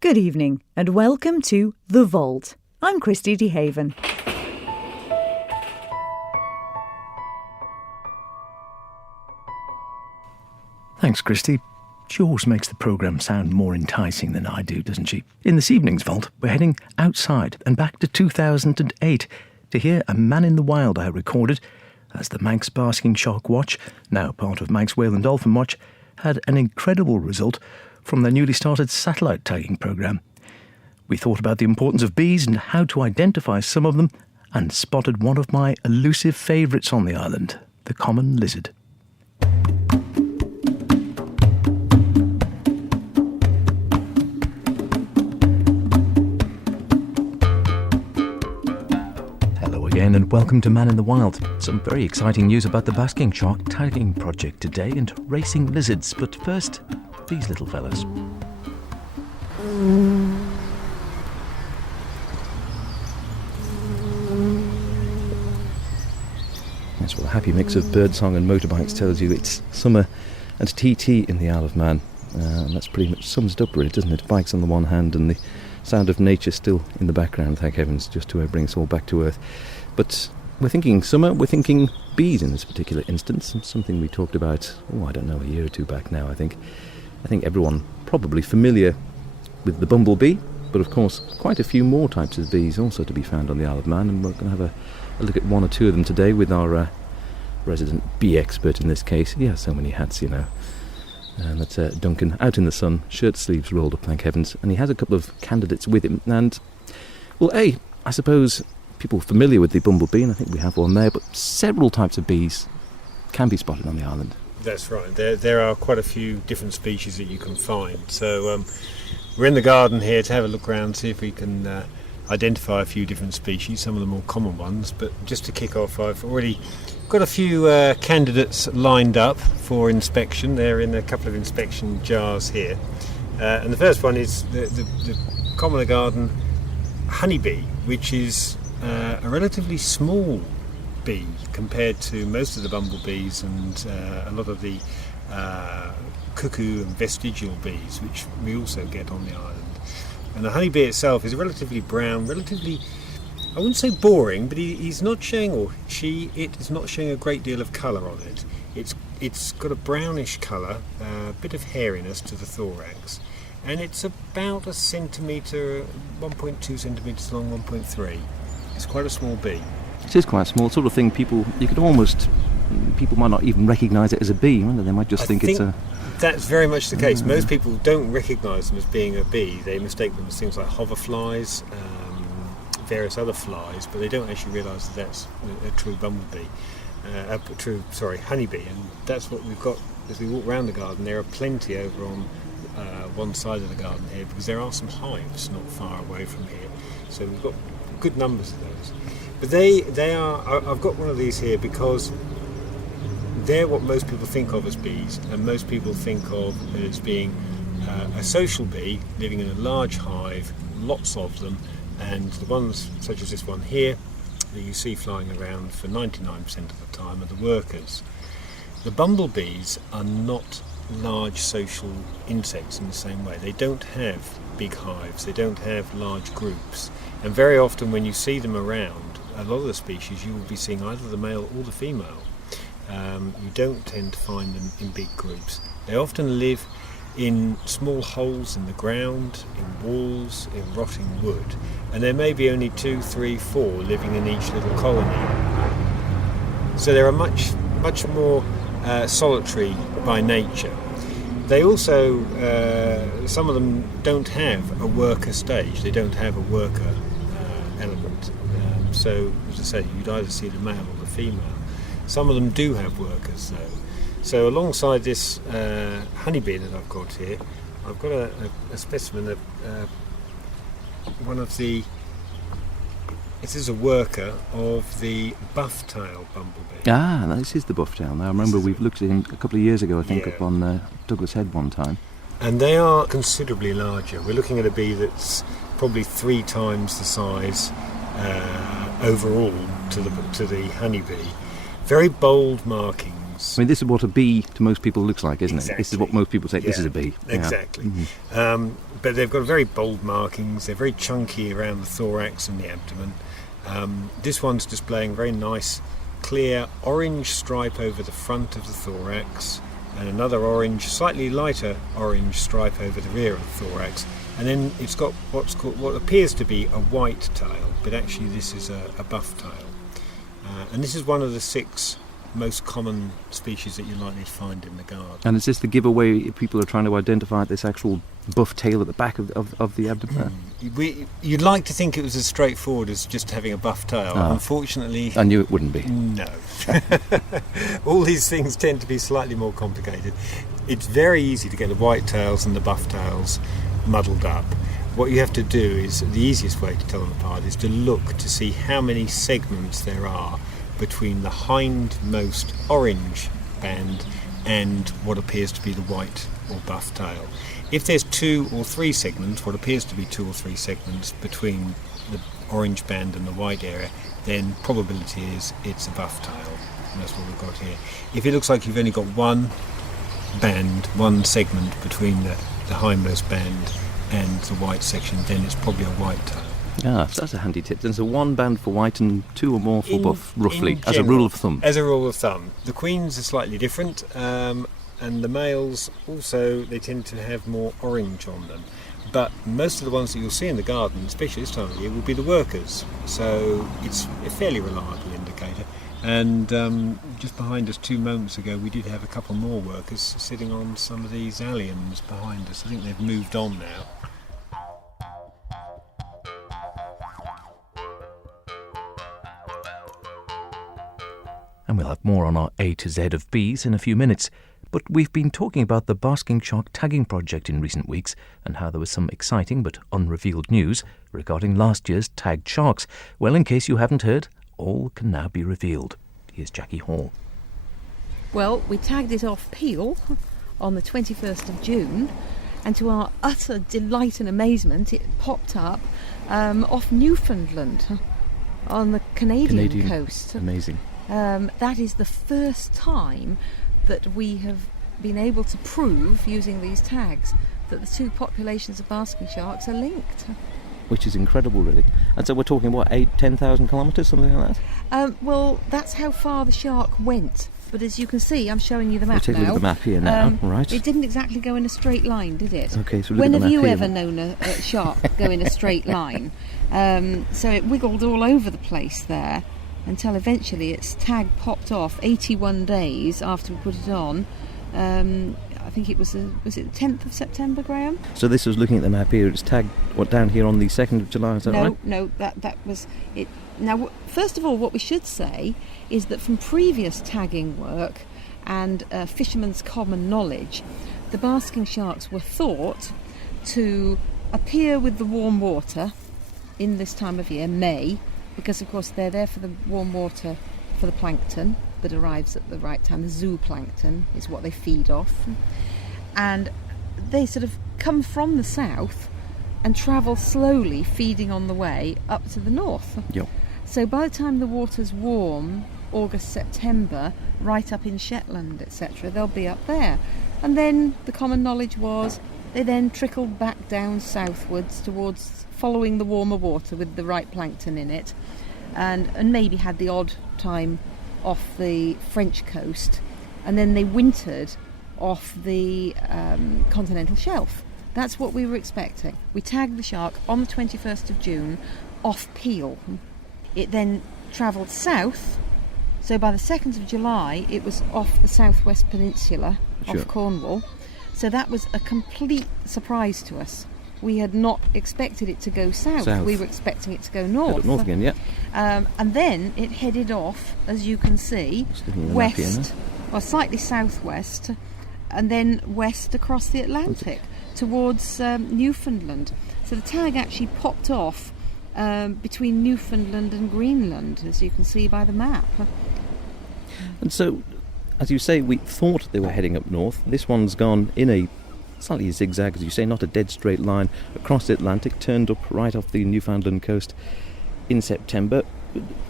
Good evening and welcome to The Vault. I'm Christy DeHaven. Thanks, Christy. She always makes the programme sound more enticing than I do, doesn't she? In this evening's Vault, we're heading outside and back to 2008 to hear a Man in the Wild I recorded as the Manx Basking Shark Watch, now part of Manx Whale and Dolphin Watch, had an incredible result from their newly started satellite tagging programme. We thought about the importance of bees and how to identify some of them, and spotted one of my elusive favourites on the island, the common lizard. Hello again and welcome to Man in the Wild. Some very exciting news about the basking shark tagging project today and racing lizards, but first, these little fellas. Yes, well, a happy mix of birdsong and motorbikes tells you it's summer and TT in the Isle of Man. And that's pretty much sums it up, really, doesn't it? Bikes on the one hand and the sound of nature still in the background, thank heavens, just to bring us all back to earth. But we're thinking summer, we're thinking bees in this particular instance, something we talked about, a year or two back now, I think. I think everyone probably familiar with the bumblebee, but of course quite a few more types of bees also to be found on the Isle of Man, and we're going to have a look at one or two of them today with our resident bee expert in this case. He has so many hats, you know. And that's Duncan, out in the sun, shirt sleeves rolled up, thank heavens, and he has a couple of candidates with him. And, well, I suppose people familiar with the bumblebee, and I think we have one there, but several types of bees can be spotted on the island. That's right. There are quite a few different species that you can find. So we're in the garden here to have a look around, see if we can identify a few different species, some of the more common ones. But just to kick off, I've already got a few candidates lined up for inspection. They're in a couple of inspection jars here. And the first one is the commoner garden honeybee, which is a relatively small bee compared to most of the bumblebees and a lot of the cuckoo and vestigial bees, which we also get on the island. And the honeybee itself is relatively brown, relatively, I wouldn't say boring, but he's not showing, it is not showing a great deal of colour on it. It's got a brownish colour, a bit of hairiness to the thorax, and it's about 1 centimetre, 1.2 centimetres long, 1.3. It's quite a small bee. It is quite small, sort of thing people might not even recognise it as a bee, wouldn't they? They might just think it's a... That's very much the case. Most people don't recognise them as being a bee. They mistake them as things like hoverflies, various other flies, but they don't actually realise that that's a true bumblebee, honeybee. And that's what we've got as we walk around the garden. There are plenty over on one side of the garden here, because there are some hives not far away from here. So we've got good numbers of those. But they are. I've got one of these here because they're what most people think of as bees, and most people think of as being a social bee living in a large hive, lots of them, and the ones such as this one here that you see flying around for 99% of the time are the workers. The bumblebees are not large social insects in the same way. They don't have big hives, they don't have large groups, and very often when you see them around, a lot of the species you will be seeing either the male or the female. You don't tend to find them in big groups. They often live in small holes in the ground, in walls, in rotting wood, and there may be only 2, 3, 4 living in each little colony. So they are much more solitary by nature. They also, some of them don't have a worker stage, they don't have a worker element. So, as I say, you'd either see the male or the female. Some of them do have workers though. So alongside this honeybee that I've got here, I've got a specimen of one of the... It is a worker of the buff-tail bumblebee. Ah, this is the buff-tail. Now I remember we've looked at him a couple of years ago, I think, up on Douglas Head one time. And they are considerably larger. We're looking at a bee that's probably 3 times the size overall to the honeybee. Very bold markings, gardens. I mean, this is what a bee to most people looks like, isn't it? This is what most people say, this Yeah, is a bee. Exactly. Yeah. Mm-hmm. But they've got very bold markings. They're very chunky around the thorax and the abdomen. This one's displaying very nice, clear orange stripe over the front of the thorax, and another orange, slightly lighter orange stripe over the rear of the thorax. And then it's got what appears to be a white tail, but actually this is a buff tail. And this is one of the 6 most common species that you're likely to find in the garden. And is this the giveaway if people are trying to identify this actual buff tail at the back of the abdomen? You'd like to think it was as straightforward as just having a buff tail. Unfortunately, I knew it wouldn't be. No. All these things tend to be slightly more complicated. It's very easy to get the white tails and the buff tails muddled up. What you have to do is, the easiest way to tell them apart is to look to see how many segments there are between the hindmost orange band and what appears to be the white or buff tail. If there's 2 or 3 segments, what appears to be 2 or 3 segments between the orange band and the white area, then probability is it's a buff tail. And that's what we've got here. If it looks like you've only got one band, one segment between the hindmost band and the white section, then it's probably a white tail. So that's a handy tip. There's 1 band for white and 2 or more for buff, roughly, in as a rule of thumb. As a rule of thumb. The queens are slightly different, and the males also, they tend to have more orange on them. But most of the ones that you'll see in the garden, especially this time of year, will be the workers. So it's a fairly reliable indicator. And just behind us 2 moments ago, we did have a couple more workers sitting on some of these alliums behind us. I think they've moved on now. And we'll have more on our A to Z of bees in a few minutes. But we've been talking about the basking shark tagging project in recent weeks and how there was some exciting but unrevealed news regarding last year's tagged sharks. Well, in case you haven't heard, all can now be revealed. Here's Jackie Hall. Well, we tagged it off Peel on the 21st of June, and to our utter delight and amazement, it popped up off Newfoundland on the Canadian coast. Amazing. That is the first time that we have been able to prove, using these tags, that the 2 populations of basking sharks are linked. Which is incredible, really. And so we're talking, 10,000 kilometres, something like that? Well, that's how far the shark went. But as you can see, I'm showing you the map We'll take a look at the map here now. Right. It didn't exactly go in a straight line, did it? Okay, so when have you ever known a shark go in a straight line? So it wiggled all over the place there until eventually its tag popped off 81 days after we put it on. I think it was it the 10th of September, Graham? So this was looking at the map here, it's tagged, down here on the 2nd of July, is that right? No, that was it. Now, first of all, what we should say is that from previous tagging work and fishermen's common knowledge, the basking sharks were thought to appear with the warm water in this time of year, May, because of course they're there for the warm water for the plankton that arrives at the right time. The zooplankton is what they feed off, and they sort of come from the south and travel slowly, feeding on the way up to the north. Yep. So by the time the water's warm, August, September, right up in Shetland, etc., they'll be up there. And then the common knowledge was they then trickled back down southwards towards following the warmer water with the right plankton in it, and maybe had the odd time off the French coast, and then they wintered off the continental shelf. That's what we were expecting. We tagged the shark on the 21st of June off Peel. It then travelled south, so by the 2nd of July it was off the southwest peninsula, off Cornwall. So that was a complete surprise to us. We had not expected it to go south. We were expecting it to go north. Head up north again, yeah. And then it headed off, as you can see, west, or slightly southwest, and then west across the Atlantic towards Newfoundland. So the tag actually popped off between Newfoundland and Greenland, as you can see by the map. And so, as you say, we thought they were heading up north. This one's gone in a slightly zigzag, as you say, not a dead straight line, across the Atlantic, turned up right off the Newfoundland coast in September.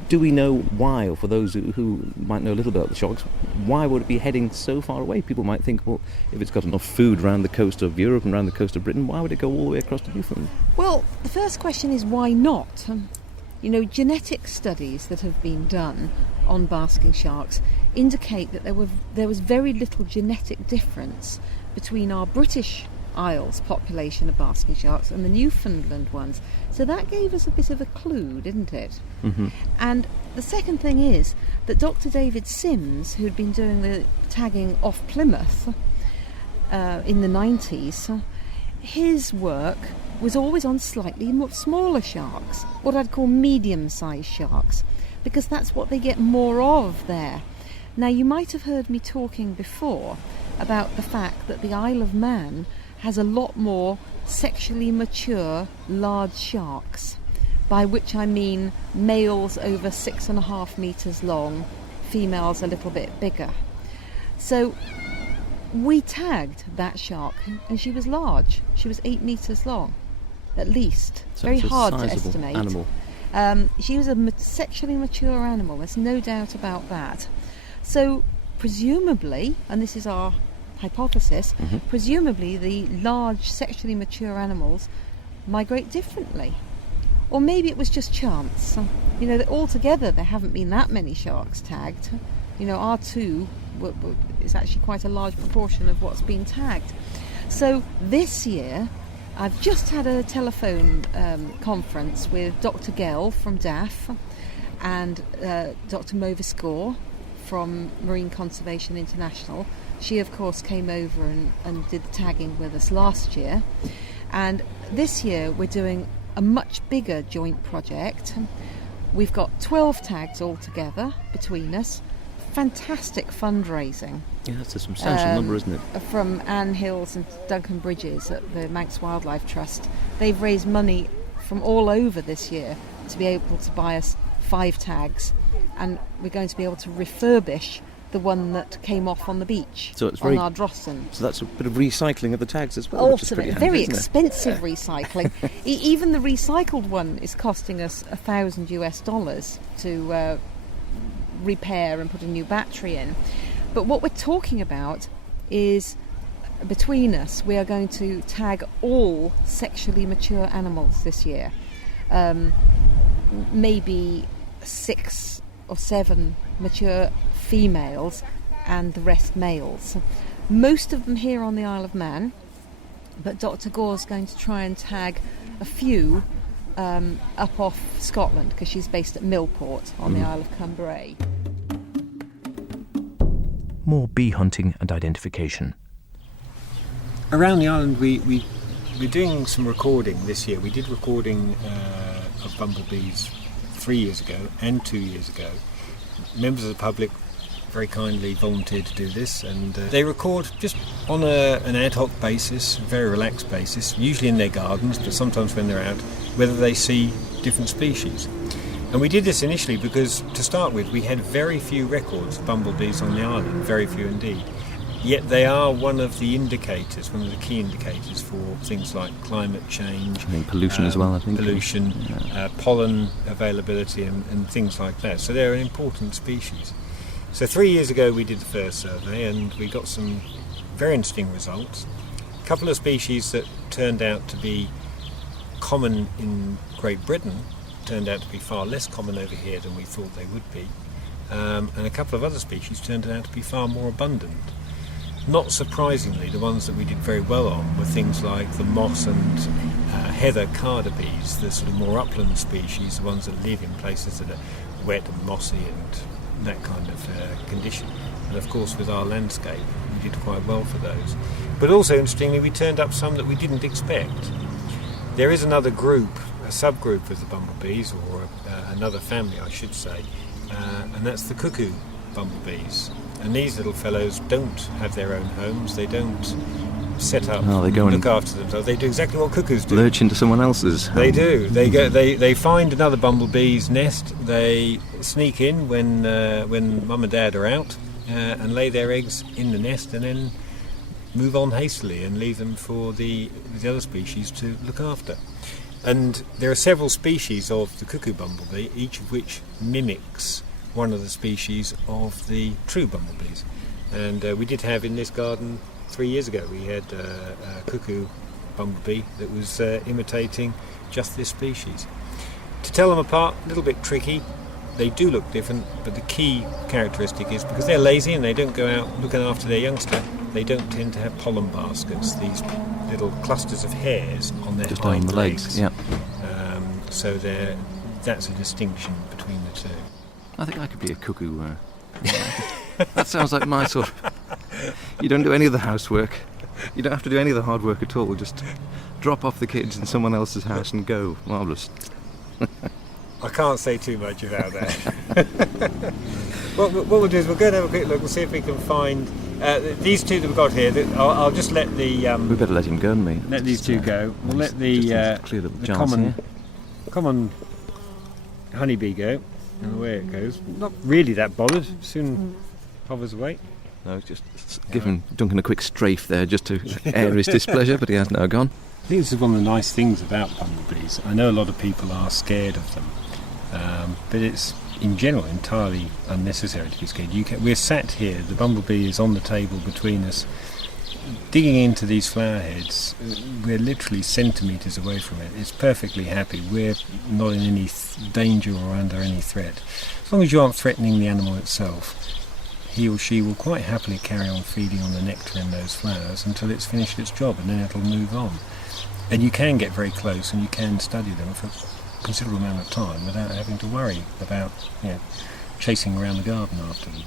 do we know why, or for those who might know a little bit about the sharks, why would it be heading so far away? People might think, well, if it's got enough food around the coast of Europe and around the coast of Britain, why would it go all the way across to Newfoundland? Well, the first question is why not? Genetic studies that have been done on basking sharks indicate that there was very little genetic difference between our British Isles population of basking sharks and the Newfoundland ones. So that gave us a bit of a clue, didn't it? Mm-hmm. And the second thing is that Dr. David Sims, who'd been doing the tagging off Plymouth in the 90s, his work was always on slightly smaller sharks, what I'd call medium-sized sharks, because that's what they get more of there. Now, you might have heard me talking before about the fact that the Isle of Man has a lot more sexually mature large sharks, by which I mean males over 6.5 metres long, females a little bit bigger. So we tagged that shark, and she was large. She was 8 metres long, at least. So very it's a hard to sizable estimate. Animal. She was a sexually mature animal, there's no doubt about that. So presumably, and this is our hypothesis, presumably the large sexually mature animals migrate differently. Or maybe it was just chance. That altogether there haven't been that many sharks tagged. Our two is actually quite a large proportion of what's been tagged. So this year I've just had a telephone conference with Dr. Gell from DAF and Dr. Mova Score from Marine Conservation International. She, of course, came over and did the tagging with us last year. And this year we're doing a much bigger joint project. We've got 12 tags altogether between us. Fantastic fundraising. Yeah, that's a substantial number, isn't it? From Anne Hills and Duncan Bridges at the Manx Wildlife Trust. They've raised money from all over this year to be able to buy us 5 tags, and we're going to be able to refurbish the one that came off on the beach, so it's on Ardrossan. So that's a bit of recycling of the tags as well, which is pretty handy, very isn't it? expensive recycling. Even the recycled one is costing us $1,000 to repair and put a new battery in. But what we're talking about is, between us, we are going to tag all sexually mature animals this year. Maybe 6 or 7 mature females and the rest males. Most of them here on the Isle of Man, but Dr. Gore's going to try and tag a few up off Scotland, because she's based at Millport on the Isle of Cumbrae. More bee hunting and identification. Around the island we're doing some recording this year. We did recording of bumblebees 3 years ago and 2 years ago. Members of the public very kindly volunteered to do this, and they record just on an ad hoc basis, very relaxed basis, usually in their gardens, but sometimes when they're out, whether they see different species. And we did this initially because, to start with, we had very few records of bumblebees on the island, very few indeed. Yet they are one of the indicators, one of the key indicators for things like climate change. I think pollution as well, I think. Pollution, pollen availability and things like that. So they're an important species. So 3 years ago we did the first survey and we got some very interesting results. A couple of species that turned out to be common in Great Britain turned out to be far less common over here than we thought they would be. And a couple of other species turned out to be far more abundant. Not surprisingly, the ones that we did very well on were things like the moss and heather carder bees, the sort of more upland species, the ones that live in places that are wet and mossy and that kind of condition. And of course with our landscape we did quite well for those. But also interestingly we turned up some that we didn't expect. There is another group, a subgroup of the bumblebees, or another family I should say, and that's the cuckoo bumblebees. And these little fellows don't have their own homes, they don't set up they go and and look after themselves. They do exactly what cuckoos do. Lurch into someone else's home. They do. They find another bumblebee's nest, they sneak in when mum and dad are out and lay their eggs in the nest and then move on hastily and leave them for the other species to look after. And there are several species of the cuckoo bumblebee, each of which mimics one of the species of the true bumblebees. And we did have in this garden 3 years ago, we had a cuckoo bumblebee that was imitating just this species. To tell them apart, a little bit tricky. They do look different, but the key characteristic is because they're lazy and they don't go out looking after their youngster, they don't tend to have pollen baskets, these little clusters of hairs on their just hind on the legs. Yeah. So that's a distinction between the two. I think I could be a cuckoo. That sounds like my sort of... You don't do any of the housework. You don't have to do any of the hard work at all. Just drop off the kids in someone else's house and go. Marvellous. I can't say too much about that. What we'll do is we'll go and have a quick look. We'll see if we can find these two that we've got here. I'll just let the... we better let him go, haven't we? Let these two go. We'll let the common honeybee go. And away it goes. Not really that bothered. Soon hovers away. No, just giving Duncan a quick strafe there just to air his displeasure, but he has now gone. I think this is one of the nice things about bumblebees. I know a lot of people are scared of them, but it's in general entirely unnecessary to be scared. We're sat here, the bumblebee is on the table between us, digging into these flower heads. We're literally centimetres away from it. It's perfectly happy. We're not in any danger or under any threat. As long as you aren't threatening the animal itself, he or she will quite happily carry on feeding on the nectar in those flowers until it's finished its job, and then it'll move on. And you can get very close and you can study them for a considerable amount of time without having to worry about chasing around the garden after them.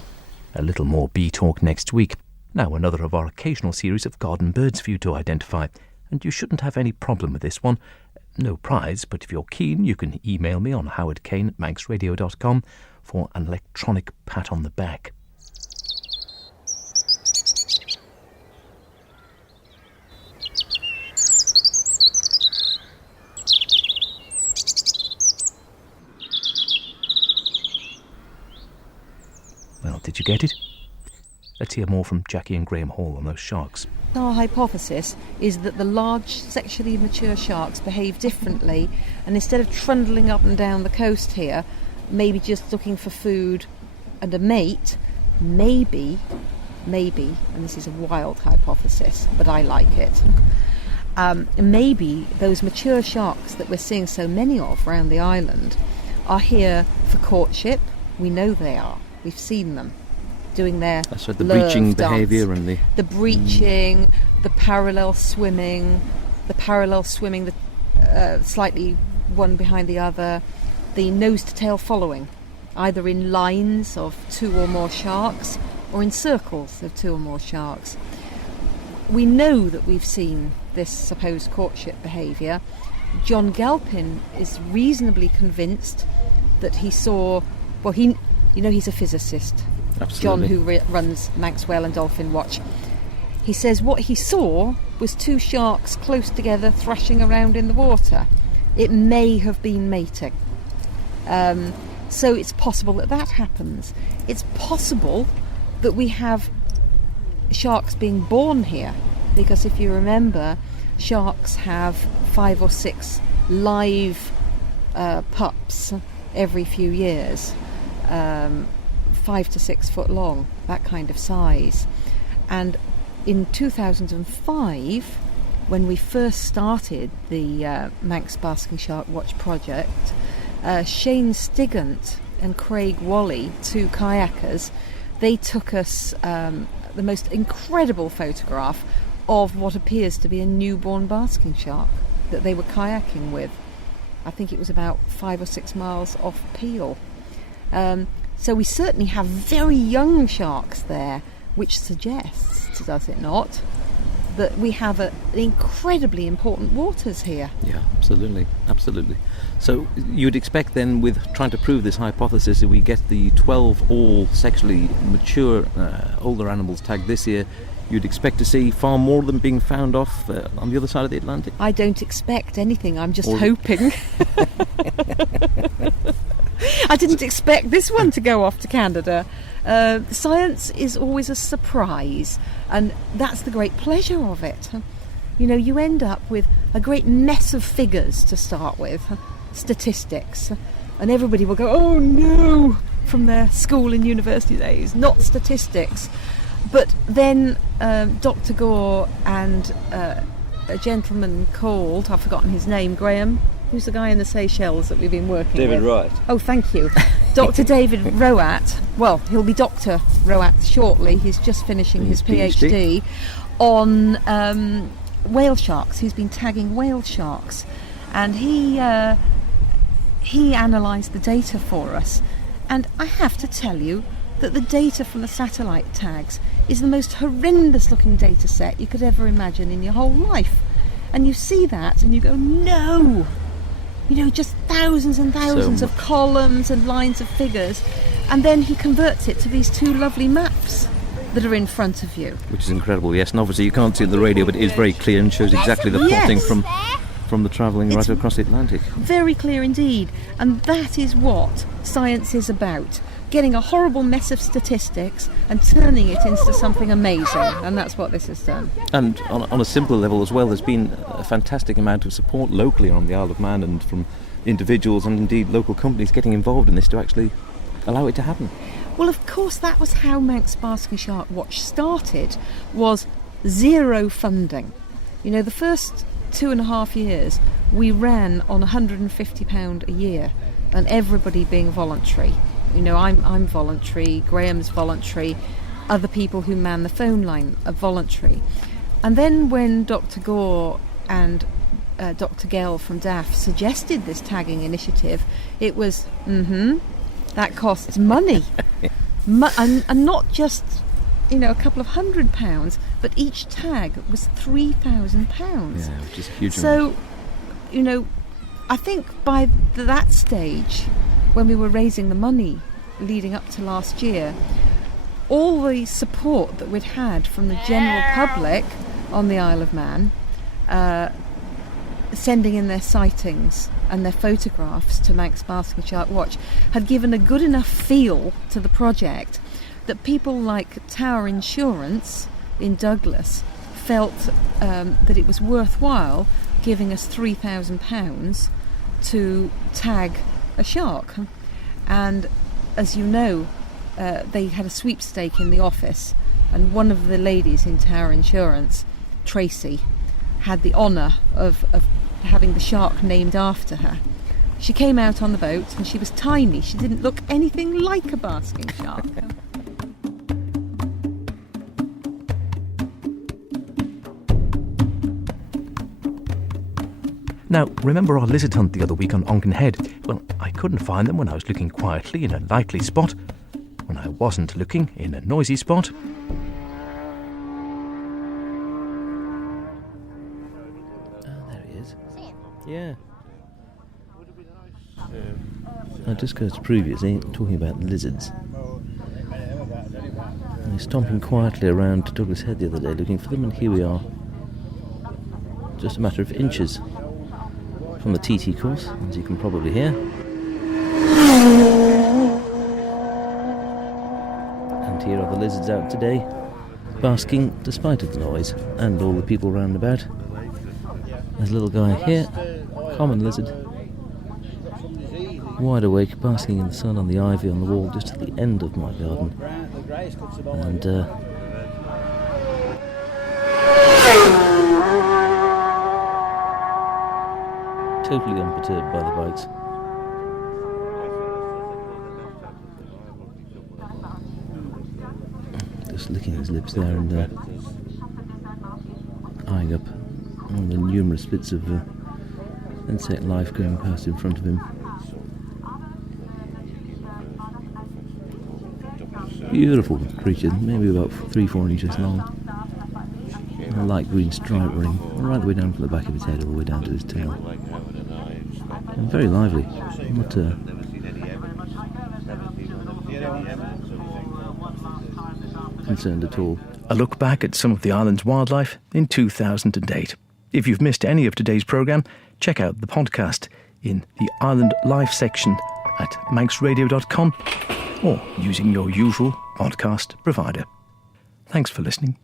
A little more bee talk next week. Now another of our occasional series of garden birds for you to identify. And you shouldn't have any problem with this one. No prize, but if you're keen, you can email me on howardkane@manxradio.com for an electronic pat on the back. Well, did you get it? Let's hear more from Jackie and Graham Hall on those sharks. Our hypothesis is that the large sexually mature sharks behave differently, and instead of trundling up and down the coast here, maybe just looking for food and a mate, maybe, and this is a wild hypothesis, but I like it, maybe those mature sharks that we're seeing so many of around the island are here for courtship. We know they are. We've seen them doing their That's right, the breaching behaviour and the breaching, the parallel swimming, slightly one behind the other, the nose to tail following, either in lines of two or more sharks or in circles of two or more sharks. We know that we've seen this supposed courtship behaviour. John Galpin is reasonably convinced that he saw, he's a physicist. Absolutely. John, who runs Manx Whale and Dolphin Watch. He says what he saw was two sharks close together thrashing around in the water. It may have been mating. So it's possible that happens. It's possible that we have sharks being born here, because if you remember, sharks have 5 or 6 live pups every few years. 5 to 6 foot long, that kind of size. And in 2005, when we first started the Manx Basking Shark Watch project, Shane Stigant and Craig Wally, 2 kayakers, they took us the most incredible photograph of what appears to be a newborn basking shark that they were kayaking with. I think it was about 5 or 6 miles off Peel. So we certainly have very young sharks there, which suggests, does it not, that we have an incredibly important waters here. Yeah, absolutely. So you'd expect then, with trying to prove this hypothesis, if we get the 12 all sexually mature older animals tagged this year, you'd expect to see far more of them being found off on the other side of the Atlantic? I don't expect anything, I'm just hoping. I didn't expect this one to go off to Canada. Science is always a surprise, and that's the great pleasure of it. you end up with a great mess of figures to start with, statistics, and everybody will go, oh no, from their school and university days, not statistics. But then Dr. Gore and a gentleman called, I've forgotten his name, Graham, who's the guy in the Seychelles that we've been working with? David Wright. Oh, thank you. Dr. David Roat. Well, he'll be Dr. Roat shortly. He's just finishing his PhD on whale sharks. He's been tagging whale sharks. And he analysed the data for us. And I have to tell you that the data from the satellite tags is the most horrendous looking data set you could ever imagine in your whole life. And you see that and you go, no! Just thousands and thousands of columns and lines of figures. And then he converts it to these two lovely maps that are in front of you. Which is incredible, yes. And obviously you can't see it on the radio, but it is very clear and shows exactly the plotting from the travelling right across the Atlantic. Very clear indeed. And that is what science is about. Getting a horrible mess of statistics and turning it into something amazing. And that's what this has done. And on a simple level as well, there's been a fantastic amount of support locally on the Isle of Man and from individuals and indeed local companies getting involved in this to actually allow it to happen. Well, of course, that was how Manx Basking Shark Watch started, was zero funding. The first 2.5 years we ran on £150 a year and everybody being voluntary. I'm voluntary, Graham's voluntary, other people who man the phone line are voluntary. And then when Dr. Gore and Dr. Gell from DAF suggested this tagging initiative, it was, that costs money. And not just, a couple of £100, but each tag was £3,000. Yeah, which is a huge amount. So, I think by that stage, when we were raising the money leading up to last year, all the support that we'd had from the general public on the Isle of Man, sending in their sightings and their photographs to Manx Basking Shark Watch, had given a good enough feel to the project that people like Tower Insurance in Douglas felt that it was worthwhile giving us £3,000 to tag a shark. And as you know, they had a sweepstake in the office, and one of the ladies in Tower Insurance, Tracy, had the honour of having the shark named after her. She came out on the boat and she was tiny. She didn't look anything like a basking shark. Now, remember our lizard hunt the other week on Onken Head? Well, I couldn't find them when I was looking quietly in a likely spot, when I wasn't looking in a noisy spot. Oh, there he is. Yeah. Now, just goes to previously, talking about lizards. I was stomping quietly around Douglas Head the other day looking for them, and here we are. Just a matter of inches from the TT course, as you can probably hear. And here are the lizards out today, basking despite the noise and all the people round about. There's a little guy here, common lizard, wide awake, basking in the sun on the ivy on the wall just at the end of my garden. And totally unperturbed by the bikes. Just licking his lips there and eyeing up all the numerous bits of insect life going past in front of him. Beautiful creature, maybe about 3-4 inches long. A light green stripe running right the way down from the back of his head all the way down to his tail. And very lively, not concerned at all. A look back at some of the island's wildlife in 2008. If you've missed any of today's programme, check out the podcast in the Island Life section at manxradio.com or using your usual podcast provider. Thanks for listening.